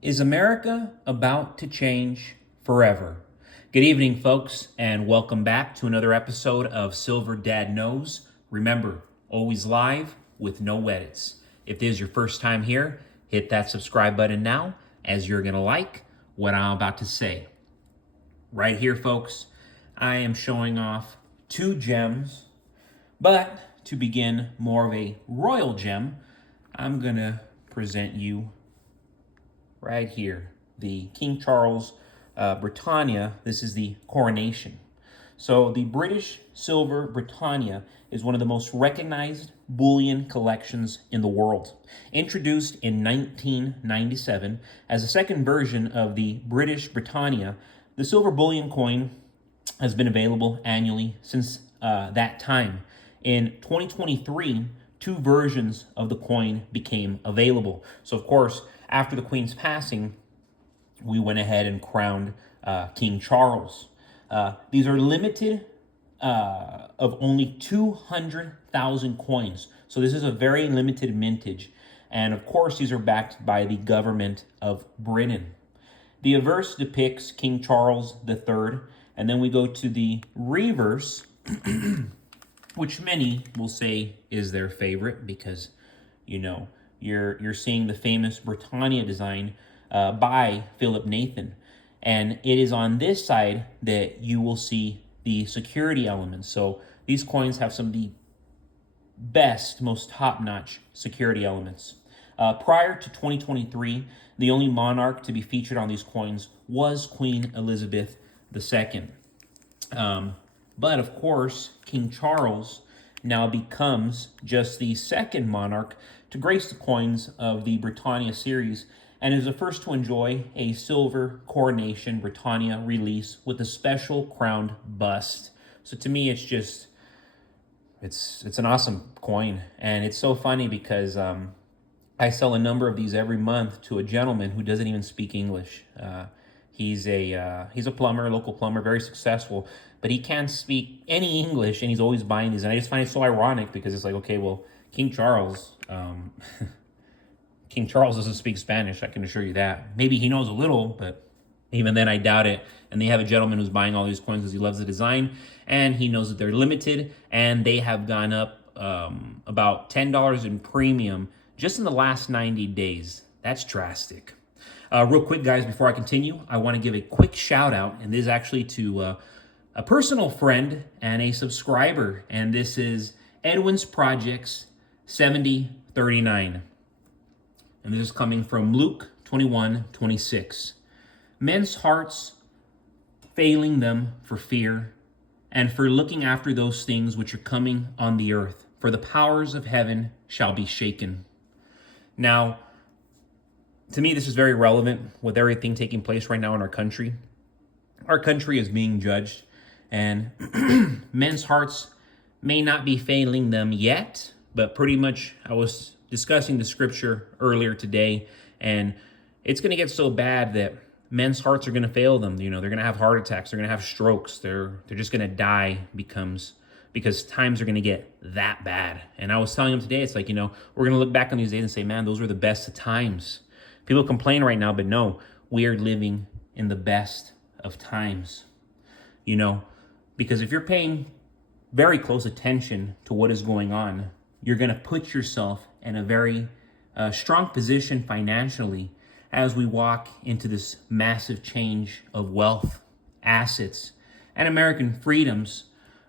Is America about to change forever? Good evening, folks, and welcome back to another episode of Silver Dad Knows. Remember, always live with no edits. If this is your first time here, hit that subscribe button now, as you're going to like what I'm about to say. Right here, folks, I am showing off two gems, but to begin more of a royal gem, I'm going to present you right here, the King Charles Britannia. This is the coronation. So the British Silver Britannia is one of the most recognized bullion collections in the world. Introduced in 1997 as a second version of the British Britannia, the silver bullion coin has been available annually since that time. In 2023, two versions of the coin became available. So, of course, after the Queen's passing, we went ahead and crowned King Charles. These are limited of only 200,000 coins. So this is a very limited mintage. And of course, these are backed by the government of Britain. The averse depicts King Charles III, and then we go to the reverse, which many will say is their favorite because, you know, you're seeing the famous Britannia design by Philip Nathan. And it is on this side that you will see the security elements. So these coins have some of the best, most top-notch security elements. Prior to 2023, the only monarch to be featured on these coins was Queen Elizabeth II. But of course, King Charles now becomes just the second monarch to grace the coins of the Britannia series and is the first to enjoy a silver coronation Britannia release with a special crowned bust. So to me, it's just, it's an awesome coin. And it's so funny because I sell a number of these every month to a gentleman who doesn't even speak English. He's a plumber, local plumber, very successful, but he can't speak any English, and he's always buying these. And I just find it so ironic because it's like, okay, well, King Charles, King Charles doesn't speak Spanish. I can assure you that. Maybe he knows a little, but even then, I doubt it. And they have a gentleman who's buying all these coins because he loves the design, and he knows that they're limited, and they have gone up about $10 in premium just in the last 90 days. That's drastic. Real quick, guys, before I continue, I want to give a quick shout out, and this is actually to a personal friend and a subscriber, and this is Edwin's Projects 7039. And this is coming from Luke 21:26. Men's hearts failing them for fear and for looking after those things which are coming on the earth, for the powers of heaven shall be shaken. Now, to me, this is very relevant with everything taking place right now in our country. Our country is being judged, and men's hearts may not be failing them yet, but pretty much I was discussing the scripture earlier today, and it's going to get so bad that men's hearts are going to fail them. You know, they're going to have heart attacks, they're going to have strokes, they're just going to die because times are going to get that bad. And I was telling him today, it's like, you know, we're going to look back on these days and say, man, those were the best of times. People complain right now, but no, we are living in the best of times. You know, because if you're paying very close attention to what is going on, you're going to put yourself in a very strong position financially as we walk into this massive change of wealth, assets, and American freedoms,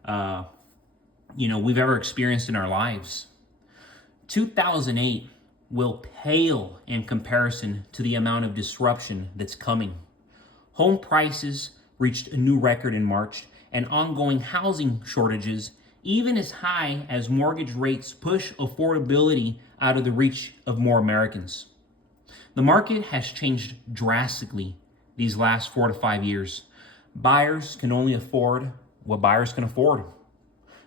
we've ever experienced in our lives. 2008 will pale in comparison to the amount of disruption that's coming. Home prices reached a new record in March, and ongoing housing shortages, even as high as mortgage rates, push affordability out of the reach of more Americans. The market has changed drastically these last 4 to 5 years. Buyers can only afford what buyers can afford.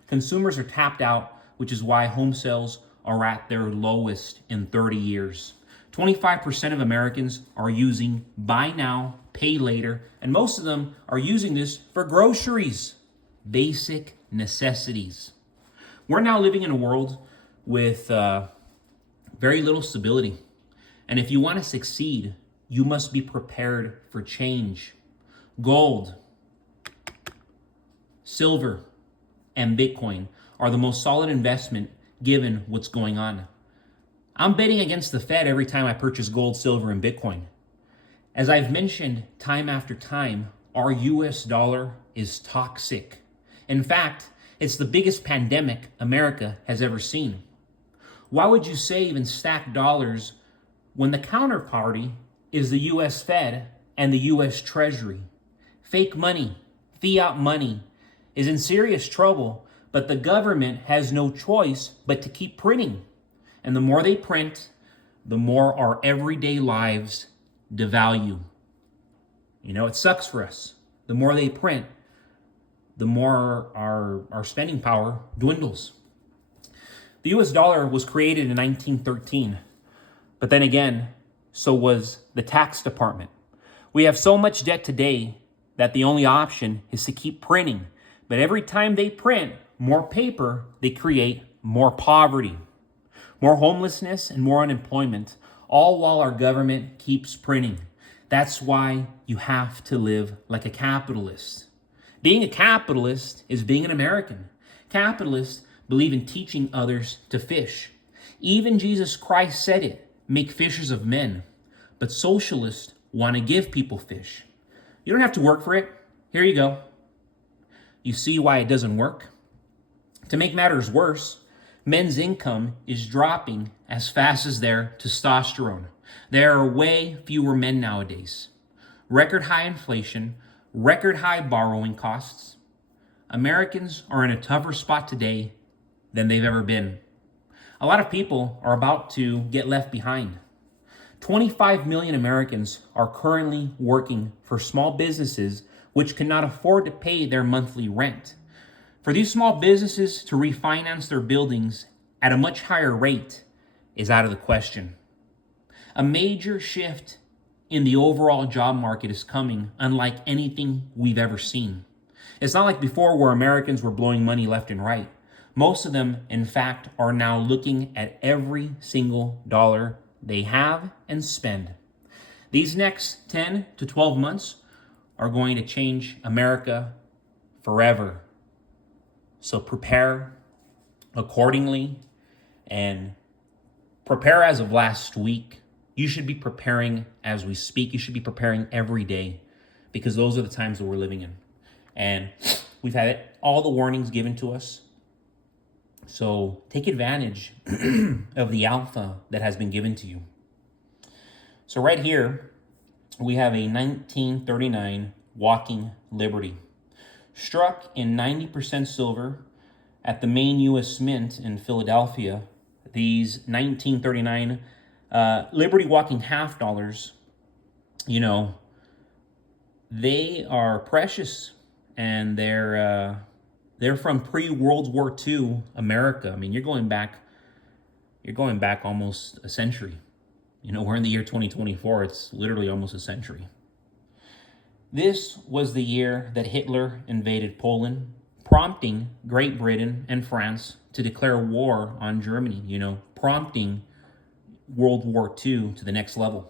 Consumers are tapped out, which is why home sales are at their lowest in 30 years. 25% of Americans are using buy now, pay later, and most of them are using this for groceries, basic necessities. We're now living in a world with very little stability. And if you want to succeed, You must be prepared for change. Gold, silver, and Bitcoin are the most solid investment given what's going on. I'm betting against the Fed every time I purchase gold, silver, and Bitcoin. As I've mentioned time after time, our US dollar is toxic. In fact, it's the biggest pandemic America has ever seen. Why would you save and stack dollars when the counterparty is the US Fed and the US Treasury? Fake money, fiat money, is in serious trouble, but the government has no choice but to keep printing. And the more they print, the more our everyday lives devalue. It sucks for us. The more they print, the more our spending power dwindles. The US dollar was created in 1913, but then again, so was the tax department. We have so much debt today that the only option is to keep printing. But every time they print more paper, they create more poverty, more homelessness, and more unemployment, all while our government keeps printing. That's why you have to live like a capitalist. Being a capitalist is being an American. Capitalists believe in teaching others to fish. Even Jesus Christ said it, make fishers of men. But socialists want to give people fish. You don't have to work for it. Here you go. You see why it doesn't work? To make matters worse, men's income is dropping as fast as their testosterone. There are way fewer men nowadays. Record high inflation, record high borrowing costs. Americans are in a tougher spot today than they've ever been. A lot of people are about to get left behind. 25 million Americans are currently working for small businesses which cannot afford to pay their monthly rent. For these small businesses to refinance their buildings at a much higher rate is out of the question. A major shift in the overall job market is coming, unlike anything we've ever seen. It's not like before where Americans were blowing money left and right. Most of them, in fact, are now looking at every single dollar they have and spend. These next 10 to 12 months are going to change America forever. So prepare accordingly and prepare as of last week. You should be preparing as we speak. You should be preparing every day because those are the times that we're living in. And we've had all the warnings given to us. So take advantage of the alpha that has been given to you. So right here, we have a 1939 Walking Liberty, struck in 90% silver at the main U.S. Mint in Philadelphia. These 1939 Liberty Walking half dollars, they are precious, and they're from pre-World War II America. I mean, you're going back almost a century. We're in the year 2024. It's literally almost a century. This was the year that Hitler invaded Poland, prompting Great Britain and France to declare war on Germany, prompting World War II to the next level.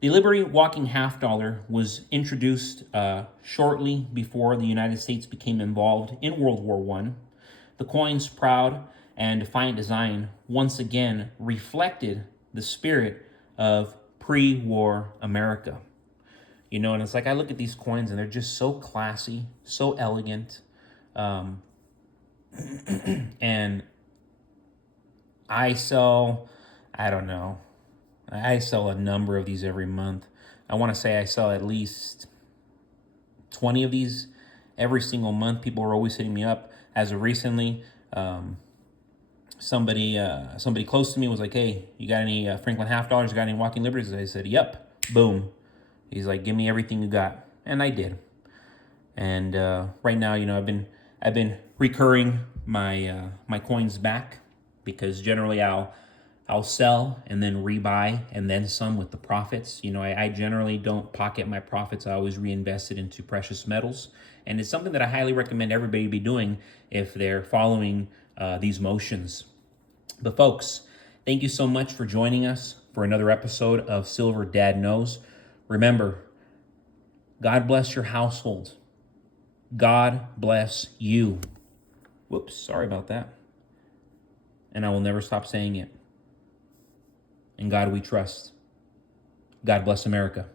The Liberty Walking half dollar was introduced shortly before the United States became involved in World War I. The coin's proud and defiant design once again reflected the spirit of pre-war America. And it's like I look at these coins and they're just so classy, so elegant. And I sell a number of these every month. I want to say I sell at least 20 of these every single month. People are always hitting me up. As of recently, somebody close to me was like, "Hey, you got any Franklin half dollars? You got any Walking Liberties?" I said, "Yep." Boom. He's like, "Give me everything you got," and I did. And right now, I've been recurring my coins back because generally I'll sell and then rebuy and then some with the profits. I generally don't pocket my profits. I always reinvest it into precious metals. And it's something that I highly recommend everybody be doing if they're following these motions. But folks, thank you so much for joining us for another episode of Silver Dad Knows. Remember, God bless your household. God bless you. Whoops, sorry about that. And I will never stop saying it. In God we trust. God bless America.